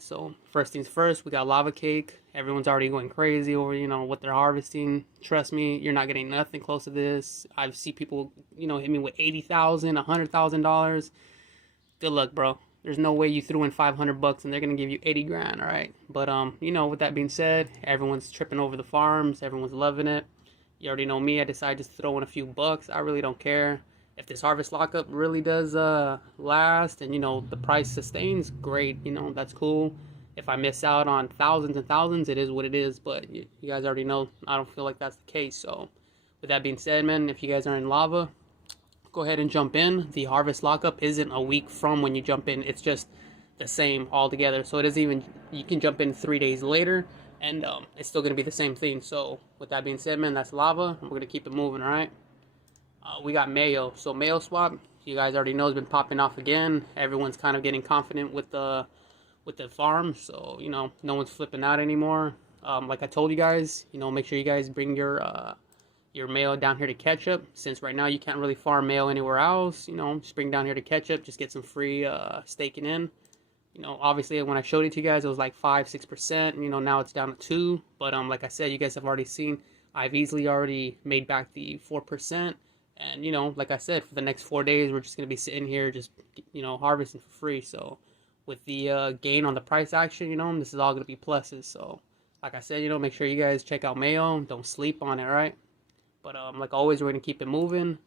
So first things first, we got lava cake. Everyone's already going crazy over, what they're harvesting. Trust me, you're not getting nothing close to this. I've seen people, hit me with 80,000, $100,000. Good luck, bro. There's no way you threw in 500 bucks and they're gonna give you 80 grand, all right? But with that being said, everyone's tripping over the farms. Everyone's loving it. You already know me. I decided just to throw in a few bucks. I really don't care. If this harvest lockup really does last and the price sustains, great. That's cool. If I miss out on thousands and thousands, it is what it is. But you guys already know I don't feel like that's the case. So with that being said, man, if you guys are in lava, go ahead and jump in. The harvest lockup isn't a week from when you jump in. It's just the same altogether. So it isn't even, you can jump in 3 days later and it's still going to be the same thing. So with that being said, man, that's lava. We're going to keep it moving, all right? We got Mayo. So Mayo swap, you guys already know, has been popping off again. Everyone's kind of getting confident with the farm. So, no one's flipping out anymore. Like I told you guys, make sure you guys bring your mayo down here to ketchup, since right now you can't really farm mayo anywhere else. Just bring down here to ketchup, just get some free staking in. Obviously when I showed it to you guys, it was like 5-6%. Now it's down to 2. But like I said, you guys have already seen, I've easily already made back the 4%. And like I said, for the next 4 days, we're just gonna be sitting here just harvesting for free. So with the gain on the price action, this is all gonna be pluses. So like I said, make sure you guys check out Mayo. Don't sleep on it, all right? But like always, we're gonna keep it moving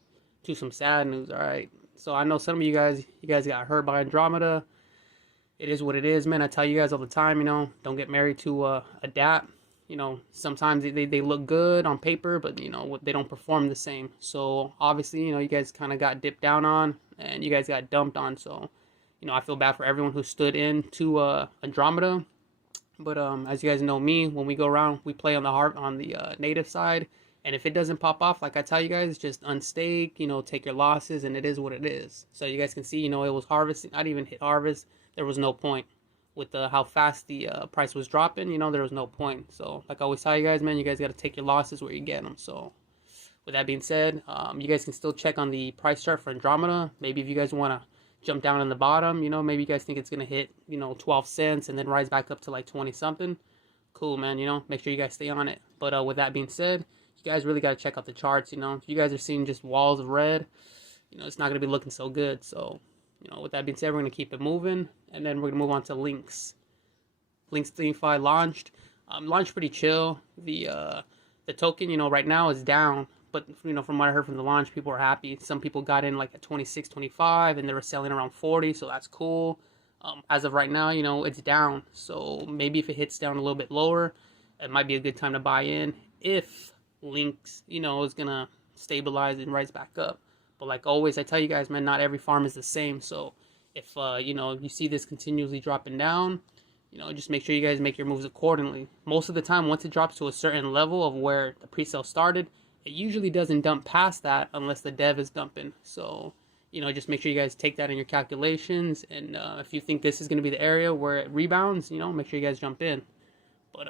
to some sad news. All right. So I know some of you guys got hurt by Andromeda. It is what it is, man. I tell you guys all the time, don't get married to a DAP. Sometimes they look good on paper, but they don't perform the same. So obviously, you guys kind of got dipped down on, and you guys got dumped on. So I feel bad for everyone who stood in to Andromeda. But as you guys know me, when we go around, we play on the native side. And if it doesn't pop off, like I tell you guys, just unstake, take your losses, and it is what it is. So you guys can see, it was harvesting. I didn't even hit harvest. There was no point. With how fast the price was dropping, there was no point. So like I always tell you guys, man, you guys got to take your losses where you get them. So with that being said, you guys can still check on the price chart for Andromeda. Maybe if you guys want to jump down in the bottom, maybe you guys think it's going to hit, 12 cents and then rise back up to like 20 something. Cool, man, make sure you guys stay on it. But with that being said, you guys really got to check out the charts. If you guys are seeing just walls of red, it's not going to be looking so good. So with that being said, we're going to keep it moving, and then we're going to move on to Lynx. Lynx DeFi launched. Launched pretty chill. The token, right now is down, but from what I heard from the launch, people are happy. Some people got in like at 26, 25, and they were selling around 40, so that's cool. As of right now, it's down. So maybe if it hits down a little bit lower, it might be a good time to buy in if Lynx, is gonna stabilize and rise back up. But like always, I tell you guys, man, not every farm is the same. So if you see this continuously dropping down, just make sure you guys make your moves accordingly. Most of the time, once it drops to a certain level of where the pre-sale started, it usually doesn't dump past that unless the dev is dumping. So just make sure you guys take that in your calculations. And if you think this is going to be the area where it rebounds, make sure you guys jump in. But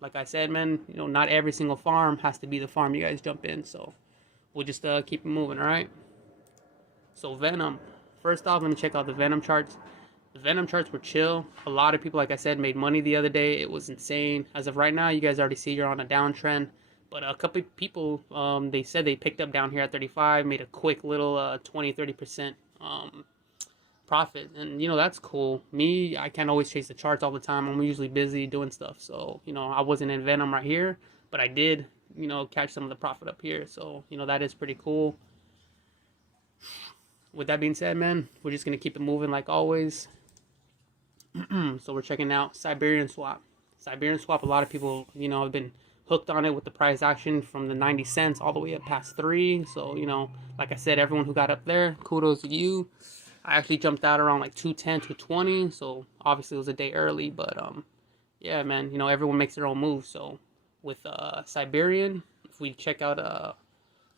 like I said, man, not every single farm has to be the farm you guys jump in. So we'll just keep it moving, all right? So Venom. First off, let me check out the Venom charts. The Venom charts were chill. A lot of people, like I said, made money the other day. It was insane. As of right now, you guys already see you're on a downtrend. But a couple of people, they said they picked up down here at 35, made a quick little 20-30% profit. And, that's cool. Me, I can't always chase the charts all the time. I'm usually busy doing stuff. So, I wasn't in Venom right here. But I did, catch some of the profit up here. So, that is pretty cool. With that being said, man, we're just going to keep it moving like always. So we're checking out Siberian Swap. Siberian Swap, a lot of people, have been hooked on it with the price action from the 90 cents all the way up past 3. So, like I said, everyone who got up there, kudos to you. I actually jumped out around like 210, 220. So obviously it was a day early, but yeah, man, everyone makes their own moves. So with Siberian, if we check out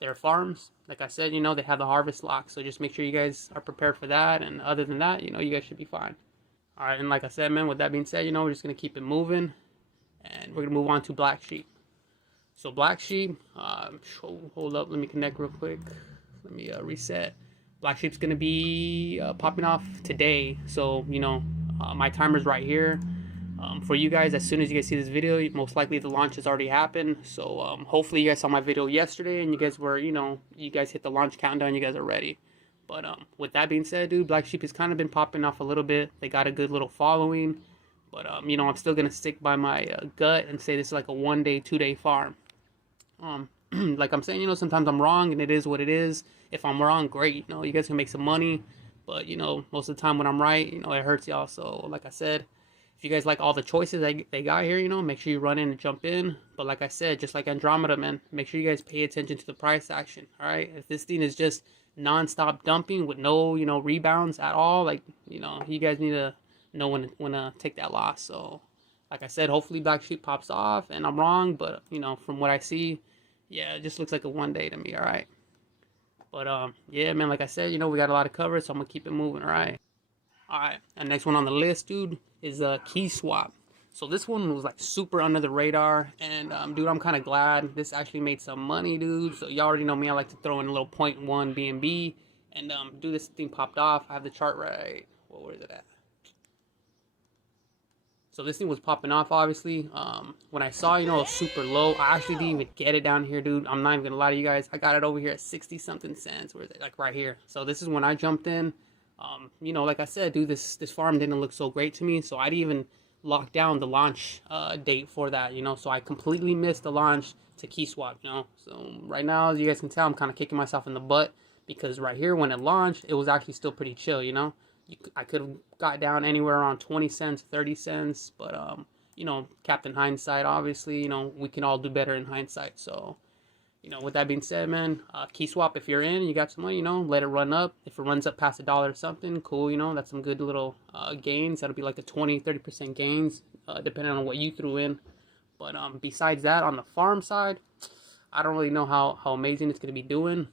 their farms, like I said, they have the harvest lock. So just make sure you guys are prepared for that. And other than that, you guys should be fine. All right, and like I said, man, with that being said, we're just going to keep it moving. And we're going to move on to Black Sheep. So Black Sheep, hold up, let me connect real quick. Let me reset. Black Sheep's going to be popping off today. So, my timer's right here. For you guys, as soon as you guys see this video, most likely the launch has already happened. So hopefully you guys saw my video yesterday and you guys were, you guys hit the launch countdown, you guys are ready. But with that being said, dude, Black Sheep has kind of been popping off a little bit. They got a good little following. But, I'm still going to stick by my gut and say this is like a 1 day, 2 day farm. Like I'm saying, sometimes I'm wrong and it is what it is. If I'm wrong, great. You guys can make some money. But, most of the time when I'm right, it hurts y'all. So, like I said, if you guys like all the choices they got here, make sure you run in and jump in. But like I said, just like Andromeda, man, make sure you guys pay attention to the price action. All right. If this thing is just non-stop dumping with no, rebounds at all, like, you guys need to know when to take that loss. So, like I said, hopefully Black Sheep pops off and I'm wrong. But, from what I see, yeah, it just looks like a 1 day to me. All right. But, yeah, man, like I said, we got a lot of coverage, so I'm going to keep it moving. All right. All right, and next one on the list, dude, is Key Swap. So this one was like super under the radar, and dude, I'm kind of glad this actually made some money, dude. So y'all already know me, I like to throw in a little 0.1 BNB, and dude, this thing popped off. I have the chart right. Where is it at? So this thing was popping off, obviously. When I saw, it was super low. I actually didn't even get it down here, dude. I'm not even gonna lie to you guys. I got it over here at 60 something cents. Where is it? Like right here. So this is when I jumped in. Like I said, dude, this farm didn't look so great to me, so I didn't even lock down the launch date for that, so I completely missed the launch to Key Swap, So right now, as you guys can tell, I'm kind of kicking myself in the butt because right here when it launched, it was actually still pretty chill, I could have got down anywhere around 20 cents, 30 cents, but Captain Hindsight, obviously, we can all do better in hindsight, so. With that being said, man, Key Swap, if you're in, you got some money, let it run up. If it runs up past $1 or something, cool, that's some good little gains. That'll be like the 20-30% gains, depending on what you threw in. But besides that, on the farm side, I don't really know how amazing it's going to be doing.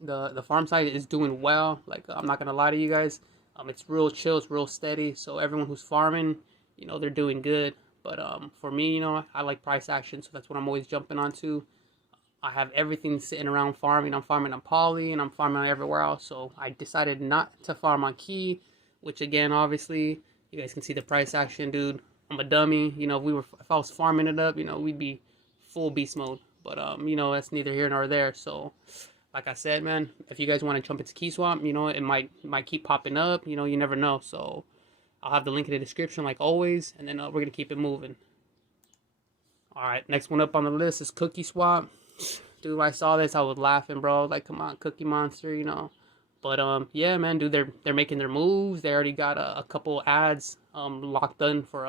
The farm side is doing well. Like, I'm not going to lie to you guys. It's real chill, it's real steady. So everyone who's farming, they're doing good. But for me, I like price action, so that's what I'm always jumping onto. I have everything sitting around farming. I'm farming on Poly and I'm farming everywhere else. So I decided not to farm on Key, which again, obviously, you guys can see the price action, dude. I'm a dummy. If I was farming it up, we'd be full beast mode. But that's neither here nor there. So, like I said, man, if you guys want to jump into Key Swap, it might keep popping up. You never know. So I'll have the link in the description, like always, and then we're gonna keep it moving. All right, next one up on the list is Cookie Swap. Dude, when I saw this, I was laughing, bro. Like, come on, Cookie Monster, But yeah, man, dude, they're making their moves. They already got a couple ads locked in for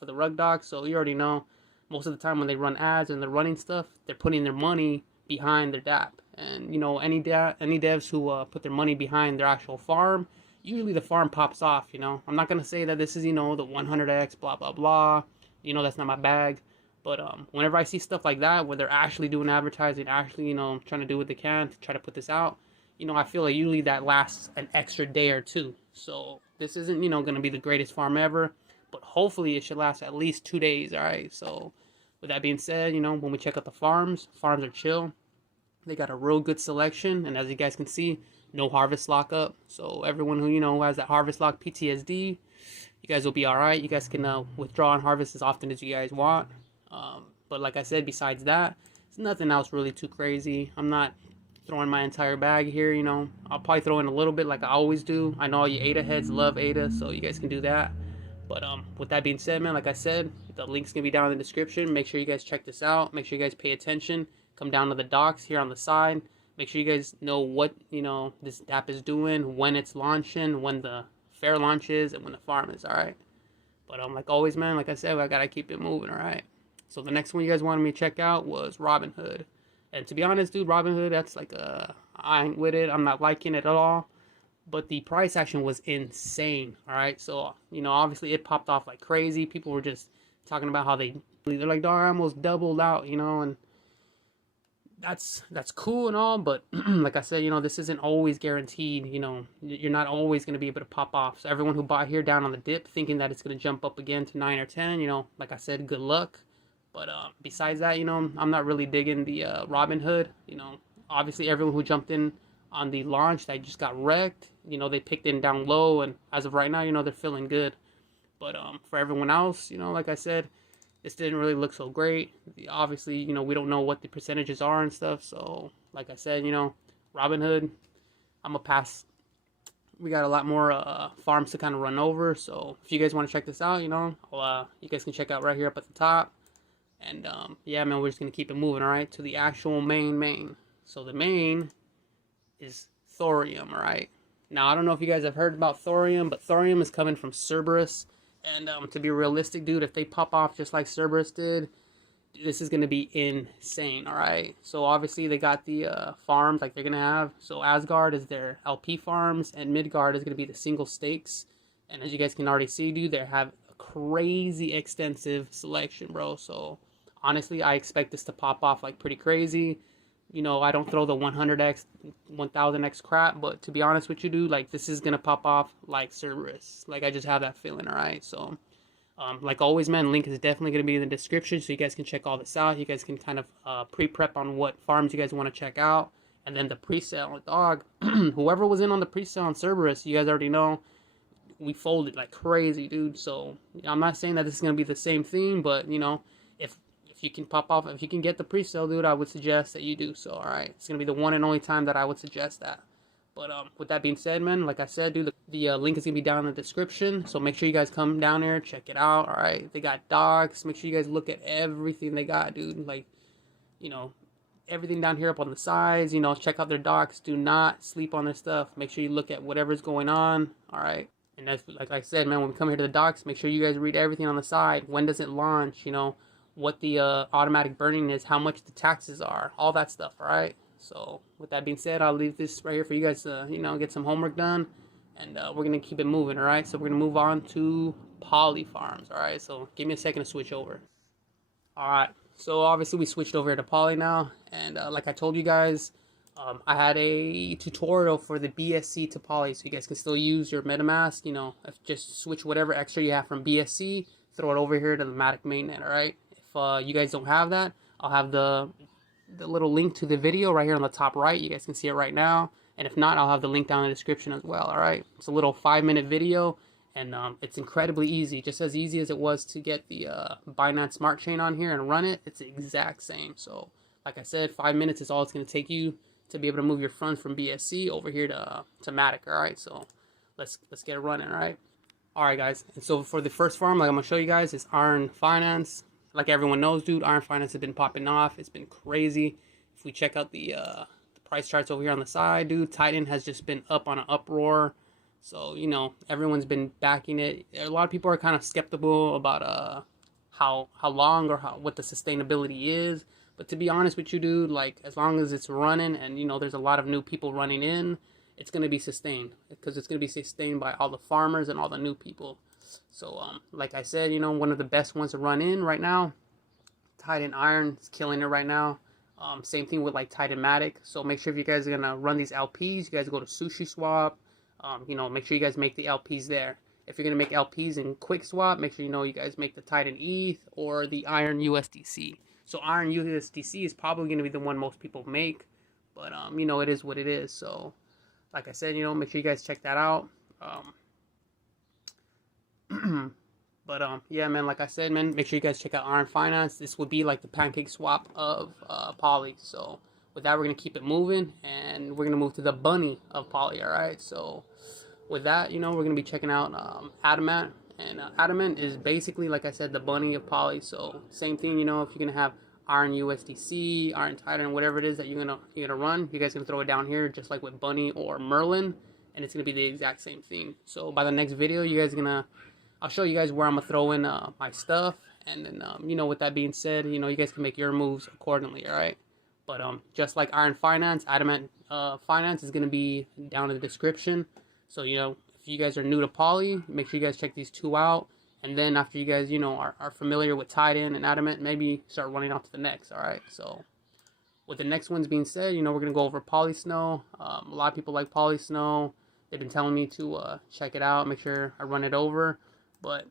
the rug doc. So you already know, most of the time when they run ads and they're running stuff, they're putting their money behind their DApp. And any devs who put their money behind their actual farm, usually the farm pops off. I'm not gonna say that this is the 100x blah blah blah. That's not my bag. But whenever I see stuff like that, where they're actually doing advertising, actually, trying to do what they can to try to put this out, I feel like usually that lasts an extra day or two. So this isn't, going to be the greatest farm ever, but hopefully it should last at least 2 days, all right? So with that being said, when we check out the farms are chill. They got a real good selection, and as you guys can see, no harvest lockup. So everyone who, has that harvest lock PTSD, you guys will be all right. You guys can withdraw and harvest as often as you guys want. But like I said, besides that, it's nothing else really too crazy. I'm not throwing my entire bag here, I'll probably throw in a little bit like I always do. I know all you ADA heads love ADA, so you guys can do that. But with that being said, man, like I said, the link's gonna be down in the description. Make sure you guys check this out. Make sure you guys pay attention. Come down to the docs here on the side. Make sure you guys know what, this app is doing, when it's launching, when the fair launch is, and when the farm is, all right? But like always, man, like I said, I gotta keep it moving, all right? So the next one you guys wanted me to check out was Robinhood. And to be honest, dude, Robinhood, that's like I ain't with it. I'm not liking it at all. But the price action was insane, all right? So, obviously it popped off like crazy. People were just talking about how they're like, dog, I almost doubled out, and that's cool and all. But like I said, this isn't always guaranteed. You're not always going to be able to pop off. So everyone who bought here down on the dip thinking that it's going to jump up again to 9 or 10, like I said, good luck. But besides that, I'm not really digging the Robinhood. Obviously everyone who jumped in on the launch, they just got wrecked. They picked in down low, and as of right now, they're feeling good. But for everyone else, like I said, this didn't really look so great. Obviously, we don't know what the percentages are and stuff. So, like I said, Robinhood, I'm gonna pass. We got a lot more farms to kind of run over. So, if you guys want to check this out, you guys can check out right here up at the top. And yeah, man, we're just gonna keep it moving. All right, to the actual main. So the main is thorium. All right. Now I don't know if you guys have heard about thorium, but thorium is coming from Cerberus. And to be realistic, dude, if they pop off just like Cerberus did, this is going to be insane, all right? So obviously they got the farms like they're going to have. So Asgard is their LP farms, and Midgard is going to be the single stakes. And as you guys can already see, dude, they have a crazy extensive selection, bro. So honestly, I expect this to pop off like pretty crazy. I don't throw the 100x, 1000x crap, but to be honest with you, dude, like this is going to pop off like Cerberus. Like I just have that feeling, all right? So like always, man, link is definitely going to be in the description, so you guys can check all this out. You guys can kind of pre-prep on what farms you guys want to check out. And then the pre-sale, dog, whoever was in on the pre-sale on Cerberus, you guys already know, we folded like crazy, dude. So I'm not saying that this is going to be the same thing, but, if you can pop off, if you can get the pre-sale, dude, I would suggest that you do so, all right? It's going to be the one and only time that I would suggest that. But with that being said, man, like I said, dude, the link is going to be down in the description. So make sure you guys come down there, check it out, all right? They got dogs. Make sure you guys look at everything they got, dude. Like, everything down here up on the sides. Check out their docs. Do not sleep on their stuff. Make sure you look at whatever's going on, all right? And that's, like I said, man, when we come here to the docs, make sure you guys read everything on the side. When does it launch, what the automatic burning is, how much the taxes are, all that stuff, all right? So with that being said, I'll leave this right here for you guys to, get some homework done, and we're going to keep it moving, all right? So we're going to move on to poly farms, all right? So give me a second to switch over. All right, so obviously we switched over to poly now, and like I told you guys, I had a tutorial for the BSC to poly, so you guys can still use your MetaMask, just switch whatever extra you have from BSC, throw it over here to the Matic mainnet, all right? If you guys don't have that, I'll have the little link to the video right here on the top right. You guys can see it right now. And if not, I'll have the link down in the description as well, all right? It's a little 5-minute video, and it's incredibly easy. Just as easy as it was to get the Binance Smart Chain on here and run it, it's the exact same. So, like I said, 5 minutes is all it's going to take you to be able to move your funds from BSC over here to Matic, all right? So, let's get it running, all right? All right, guys. And so for the first farm, like I'm going to show you guys, is Iron Finance. Like everyone knows, dude, Iron Finance has been popping off. It's been crazy. If we check out the price charts over here on the side, dude, Titan has just been up on an uproar. So, everyone's been backing it. A lot of people are kind of skeptical about how long or what the sustainability is. But to be honest with you, dude, like as long as it's running and, there's a lot of new people running in, it's going to be sustained. Because it's going to be sustained by all the farmers and all the new people. So, like I said, one of the best ones to run in right now, Titan Iron is killing it right now. Same thing with like Titan Matic. So make sure if you guys are gonna run these LPs, you guys go to Sushi Swap. Make sure you guys make the LPs there. If you're gonna make LPs in Quick Swap, make sure you guys make the Titan ETH or the Iron USDC. So Iron USDC is probably gonna be the one most people make, but it is what it is. So, like I said, make sure you guys check that out. But yeah, man, like I said, man, make sure you guys check out Iron Finance. This would be like the pancake swap of poly. So with that, we're gonna keep it moving, and we're gonna move to the bunny of poly. All right. So with that, we're gonna be checking out Adamant, and Adamant is basically, like I said, the bunny of poly. So same thing, if you're gonna have Iron USDC, Iron Titan, whatever it is that you're gonna run, you guys can throw it down here, just like with Bunny or Merlin, and it's gonna be the exact same thing. So by the next video, you guys are I'll show you guys where I'm gonna throw in my stuff, and then with that being said, you guys can make your moves accordingly, all right? But just like Iron Finance, Adamant Finance is gonna be down in the description. So if you guys are new to poly, make sure you guys check these two out, and then after you guys are familiar with Titan and Adamant, maybe start running off to the next, all right? So with the next ones being said, we're gonna go over Poly Snow. A lot of people like Poly Snow. They've been telling me to check it out, make sure I run it over. But,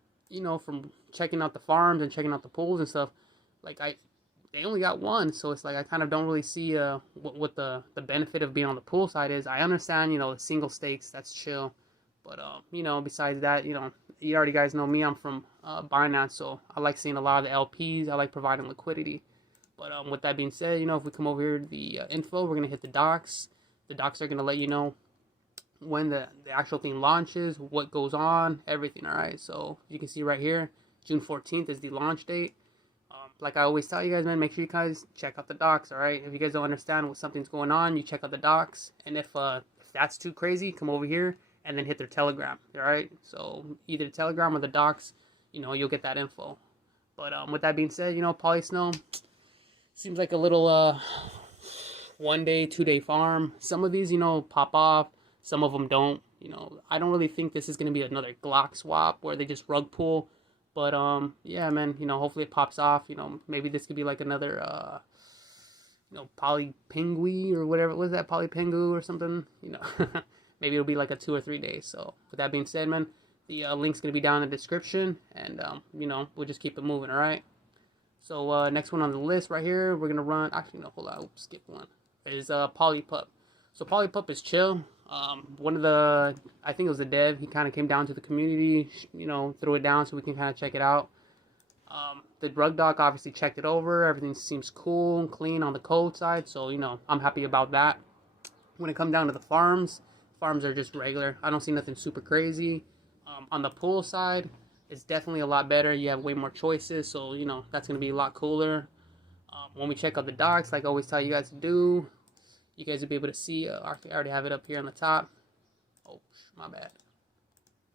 from checking out the farms and checking out the pools and stuff, like they only got one. So it's like I kind of don't really see what the benefit of being on the pool side is. I understand, the single stakes, that's chill. But besides that, you already guys know me. I'm from Binance, so I like seeing a lot of the LPs. I like providing liquidity. But with that being said, if we come over here to the info, we're gonna hit the docs. The docs are gonna let you know when the actual thing launches, what goes on, everything. All right. So you can see right here, June 14th is the launch date. Like I always tell you guys, man, make sure you guys check out the docs. All right. If you guys don't understand what something's going on, you check out the docs. And if that's too crazy, come over here and then hit their Telegram. All right. So either the Telegram or the docs, you'll get that info. But with that being said, Polysnow seems like a little 1 day, 2 day farm. Some of these, pop off. Some of them don't. I don't really think this is going to be another Glock swap where they just rug pull. But yeah, man, hopefully it pops off. Maybe this could be like another Poly Penguin or whatever. Was that Poly Pengu or something? Maybe it'll be like a 2 or 3 days. So with that being said, man, the link's gonna be down in the description, and we'll just keep it moving. All right. So next one on the list right here, we're gonna run. Actually, no, hold on. Oops, skip one. Is Polypup. So Polypup is chill. One of the, I think it was the dev, he kind of came down to the community, threw it down so we can kind of check it out. The drug doc obviously checked it over. Everything seems cool and clean on the code side. So, I'm happy about that. When it comes down to the farms are just regular. I don't see nothing super crazy. On the pool side, it's definitely a lot better. You have way more choices. So, that's going to be a lot cooler. When we check out the docs, like I always tell you guys to do, you guys will be able to see, I already have it up here on the top. Oh, my bad.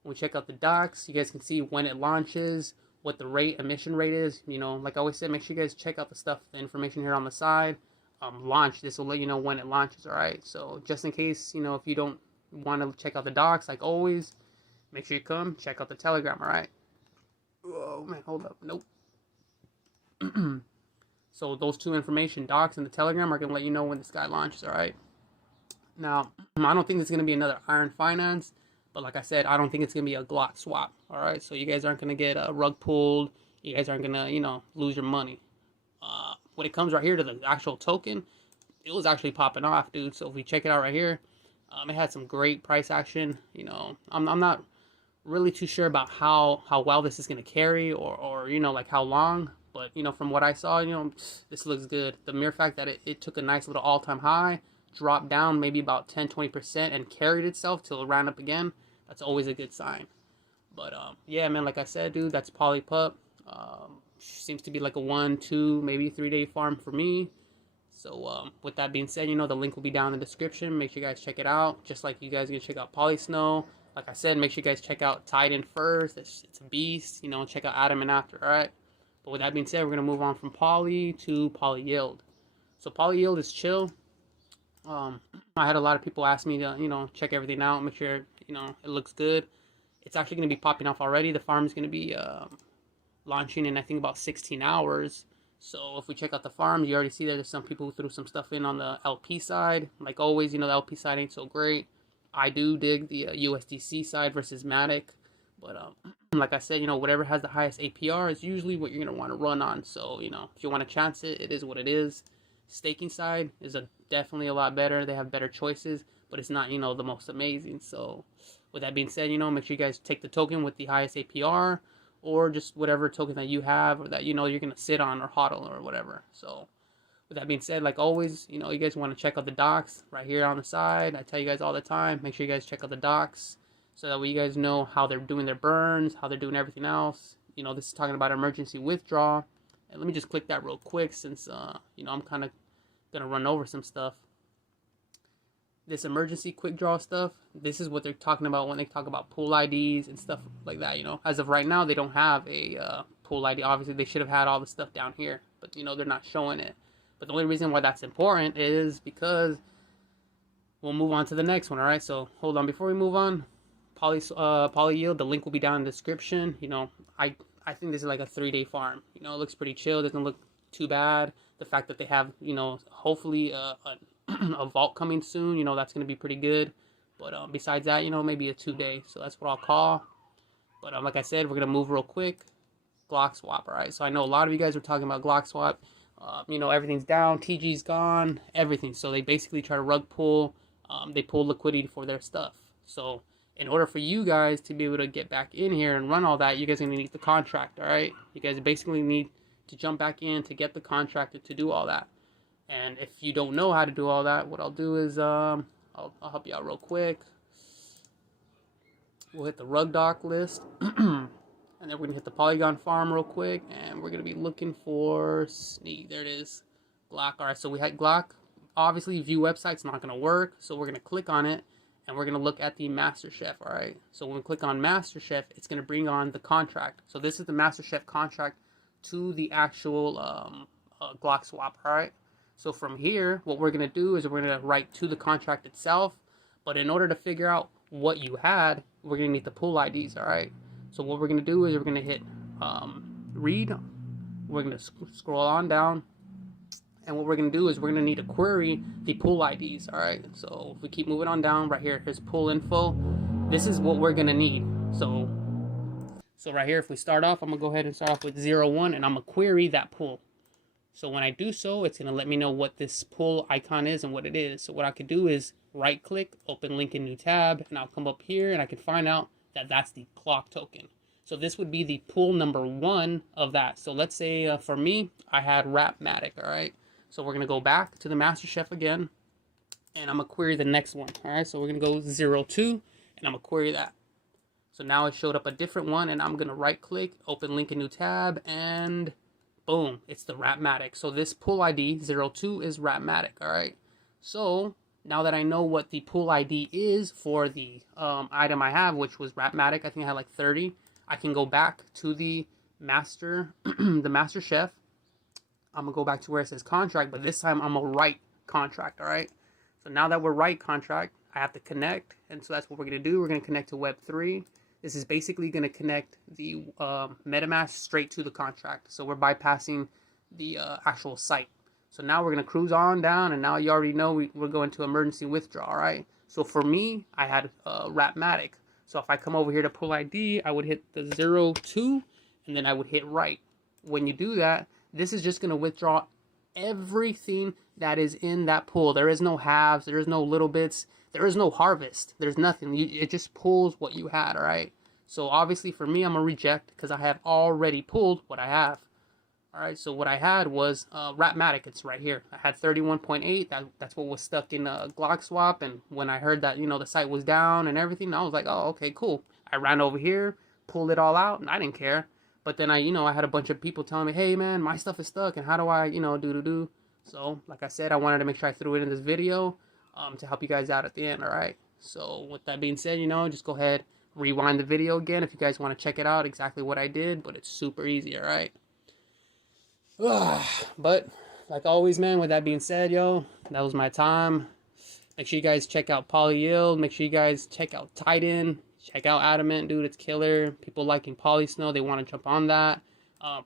When we check out the docs, you guys can see when it launches, what the emission rate is. Like I always said, make sure you guys check out the information here on the side. Launch, this will let you know when it launches, all right? So just in case, if you don't want to check out the docs, like always, make sure you come check out the Telegram, all right? Oh, man, hold up. Nope. So those two information, docs and the Telegram, are going to let you know when this guy launches, all right? Now, I don't think it's going to be another Iron Finance, but like I said, I don't think it's going to be a Glock swap, all right? So you guys aren't going to get rug pulled. You guys aren't going to, lose your money. When it comes right here to the actual token, it was actually popping off, dude. So if we check it out right here, it had some great price action. I'm not really too sure about how well this is going to carry or like how long. But, from what I saw, this looks good. The mere fact that it took a nice little all-time high, dropped down maybe about 10-20% and carried itself till it ran up again, that's always a good sign. But, yeah, man, like I said, dude, that's Polypup. Seems to be like a 1, 2, maybe 3 day farm for me. So, with that being said, the link will be down in the description. Make sure you guys check it out. Just like you guys can check out Polysnow. Like I said, make sure you guys check out Titan first. It's a beast. Check out Adam and After, all right? But with that being said, we're going to move on from Poly to Poly Yield. So Poly Yield is chill. I had a lot of people ask me to, check everything out, make sure, it looks good. It's actually going to be popping off already. The farm is going to be launching in, I think, about 16 hours. So if we check out the farm, you already see that there's some people who threw some stuff in on the LP side. Like always, the LP side ain't so great. I do dig the USDC side versus Matic. But like I said, whatever has the highest APR is usually what you're going to want to run on. So, if you want to chance it, it is what it is. Staking side is definitely a lot better. They have better choices, but it's not, the most amazing. So with that being said, make sure you guys take the token with the highest APR or just whatever token that you have or that, you're going to sit on or hodl or whatever. So with that being said, like always, you guys want to check out the docs right here on the side. I tell you guys all the time, make sure you guys check out the docs. So that way you guys know how they're doing their burns, how they're doing everything else. This is talking about emergency withdrawal. And let me just click that real quick since, I'm kind of going to run over some stuff. This emergency quick draw stuff, this is what they're talking about when they talk about pool IDs and stuff like that, As of right now, they don't have a pool ID. Obviously, they should have had all the stuff down here, but, they're not showing it. But the only reason why that's important is because we'll move on to the next one, all right? So hold on. Before we move on, Poly Yield, the link will be down in the description. I think this is like a 3 day farm. It looks pretty chill. Doesn't look too bad. The fact that they have, hopefully a vault coming soon, that's going to be pretty good. But besides that, maybe a 2 day. So that's what I'll call. But like I said, we're going to move real quick. Glock swap, all right? So I know a lot of you guys were talking about Glock swap. Everything's down. TG's gone. Everything. So they basically try to rug pull. They pull liquidity for their stuff. So In order for you guys to be able to get back in here and run all that, you guys are going to need the contract, all right? You guys basically need to jump back in to get the contract to do all that. And if you don't know how to do all that, what I'll do is I'll help you out real quick. We'll hit the rug dock list. And then we're going to hit the Polygon farm real quick. And we're going to be looking for Sneak. There it is. Glock. All right, so we had Glock. Obviously, view website's not going to work. So we're going to click on it. And we're going to look at the Master Chef, all right? So when we click on Master Chef, it's going to bring on the contract. So this is the Master Chef contract to the actual Glock swap, all right? So from here, what we're going to do is we're going to write to the contract itself. But in order to figure out what you had, we're going to need the pool IDs, all right? So what we're going to do is we're going to hit read. We're going to scroll on down. And what we're going to do is we're going to need to query the pool IDs, all right? So if we keep moving on down, right here, here's pool info. This is what we're going to need. So right here, if we start off, I'm going to go ahead and start off with 01, and I'm going to query that pool. So when I do so, it's going to let me know what this pool icon is and what it is. So what I could do is right-click, open link in new tab, and I'll come up here, and I can find out that that's the clock token. So this would be the pool number 1 of that. So let's say for me, I had Rapmatic, all right? So we're going to go back to the Master Chef again, and I'm going to query the next one. All right, so we're going to go 02, and I'm going to query that. So now it showed up a different one, and I'm going to right-click, open link in new tab, and boom, it's the Rapmatic. So this pool ID 02 is Rapmatic, all right? So now that I know what the pool ID is for the item I have, which was Rapmatic, I think I had like 30, I can go back to the Master, the Master Chef. I'm going to go back to where it says contract, but this time I'm going to write contract, all right? So now that we're write contract, I have to connect, and so that's what we're going to do. We're going to connect to Web3. This is basically going to connect the MetaMask straight to the contract. So we're bypassing the actual site. So now we're going to cruise on down, and now you already know we're going to emergency withdrawal, all right? So for me, I had Rapmatic. So if I come over here to pool ID, I would hit the 02, and then I would hit write. When you do that, this is just going to withdraw everything that is in that pool. There is no halves. There is no little bits. There is no harvest. There's nothing. It just pulls what you had, all right? So obviously for me, I'm going to reject because I have already pulled what I have. All right, so what I had was Rapmatic. It's right here. I had 31.8. That's what was stuck in Glock Swap. And when I heard that, the site was down and everything, I was like, oh, okay, cool. I ran over here, pulled it all out, and I didn't care. But then I had a bunch of people telling me, hey, man, my stuff is stuck, and how do I, do. So, like I said, I wanted to make sure I threw it in this video to help you guys out at the end, all right? So, with that being said, just go ahead, rewind the video again if you guys want to check it out, exactly what I did, but it's super easy, all right? But, like always, man, with that being said, that was my time. Make sure you guys check out Polyyield. Make sure you guys check out Titan. Check out Adamant, dude, it's killer. People liking Polysnow, they want to jump on that.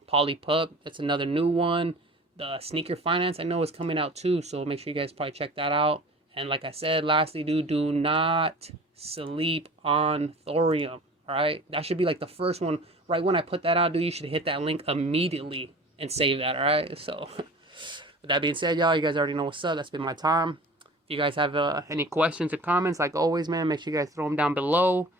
Polypup, that's another new one. The Sneaker Finance, I know, is coming out too, so make sure you guys probably check that out. And like I said, lastly, dude, do not sleep on Thorium, all right? That should be like the first one. Right when I put that out, dude, you should hit that link immediately and save that, all right? So, with that being said, y'all, you guys already know what's up. That's been my time. If you guys have any questions or comments, like always, man, make sure you guys throw them down below.